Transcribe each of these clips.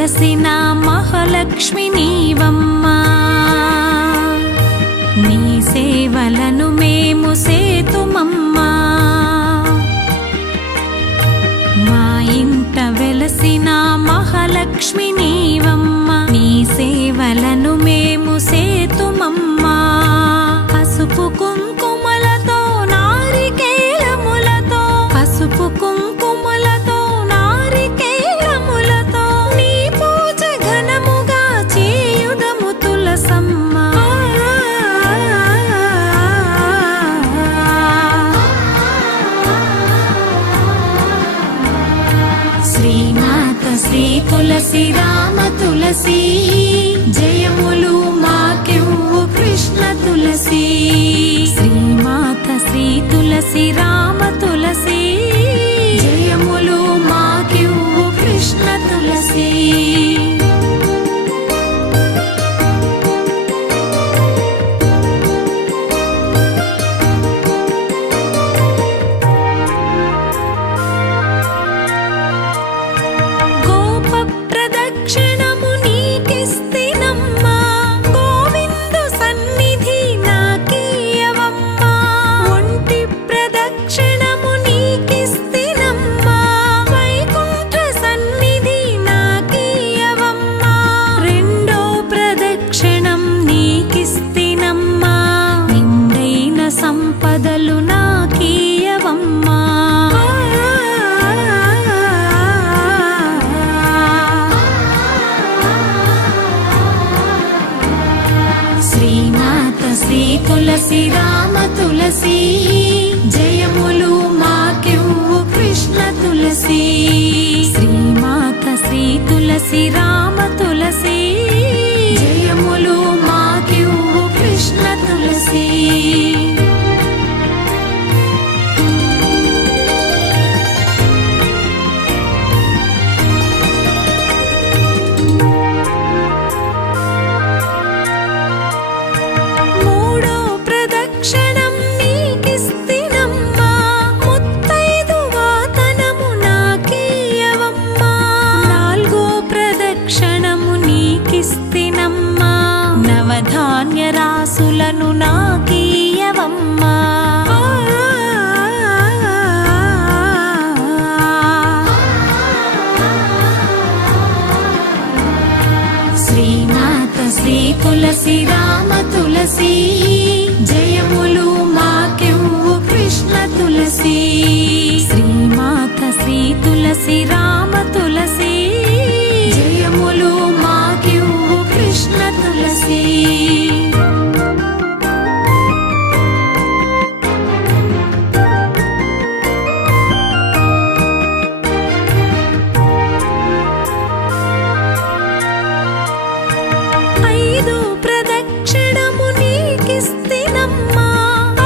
వెలసిన మహాలక్ష్మి నీవమ్మా, నీ సేవలను మేము సేతుమమ్మా. మా ఇంట వెలసిన మహాలక్ష్మి నీవమ్మా, నీ సేవలను మేము సేతుమమ్మా. పసుపు కుంకుమలతో నారికేలములతో, పసుపు కుంకుమలతో నారికేలములతో నీ పూజ ఘనముగా చేయుదము తులసమ్మ. శ్రీమాత శ్రీ తులసి రామ తులసి, జయములు మాకివ్వు కృష్ణ తులసి. శ్రీమాత శ్రీ తులసి రామ తులసి, జయములు మాకివ్వు కృష్ణ తులసి. సంపదలు నాకీయవమ్మా. శ్రీమాత శ్రీ తులసి రామ తులసి, జయములు మాకివ్వు కృష్ణ తులసి. శ్రీమాత శ్రీ తులసి రామ తులసి, జయములు మాకివ్వు కృష్ణ తులసి. నవధాన్య రాసులను నాకీయవమ్మా. శ్రీమాత శ్రీ తులసి రామ తులసి, జయములు మాకివ్వు కృష్ణ తులసి. శ్రీమాత శ్రీ తులసి రామ తులసి, జయములు మాకివ్వు కృష్ణ తులసి. ఐదు ప్రదక్షిణము నీకిస్తినమ్మా,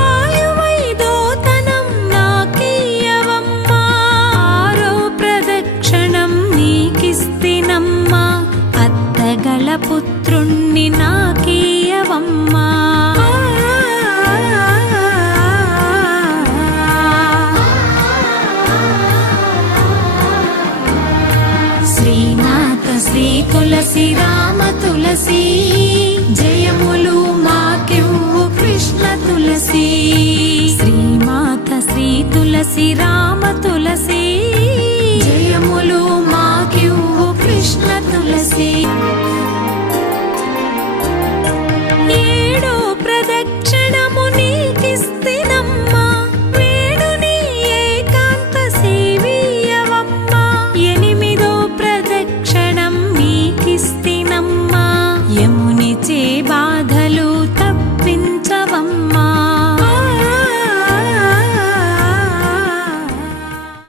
ఆయువైదోతనం నాకీయవమ్మా. ఆరో ప్రదక్షిణం నీకిస్తినమ్మా, అత్తగల పుత్రుణ్ణి నాకీయవమ్మా. శ్రీమాత శ్రీ తులసి రామ తులసి, జయములు మాకివ్వు కృష్ణ తులసి. శ్రీమాత శ్రీ తులసి రామ తులసి, జయములు మాకివ్వు కృష్ణ తులసి. ఏడో ప్రదక్షిణము నీకిస్తినమ్మా, వేణుని ఏకాంత సేవీయవమ్మా. ఎనిమిదో ప్రదక్షిణం నీకిస్తినమ్మా, యముని చేబా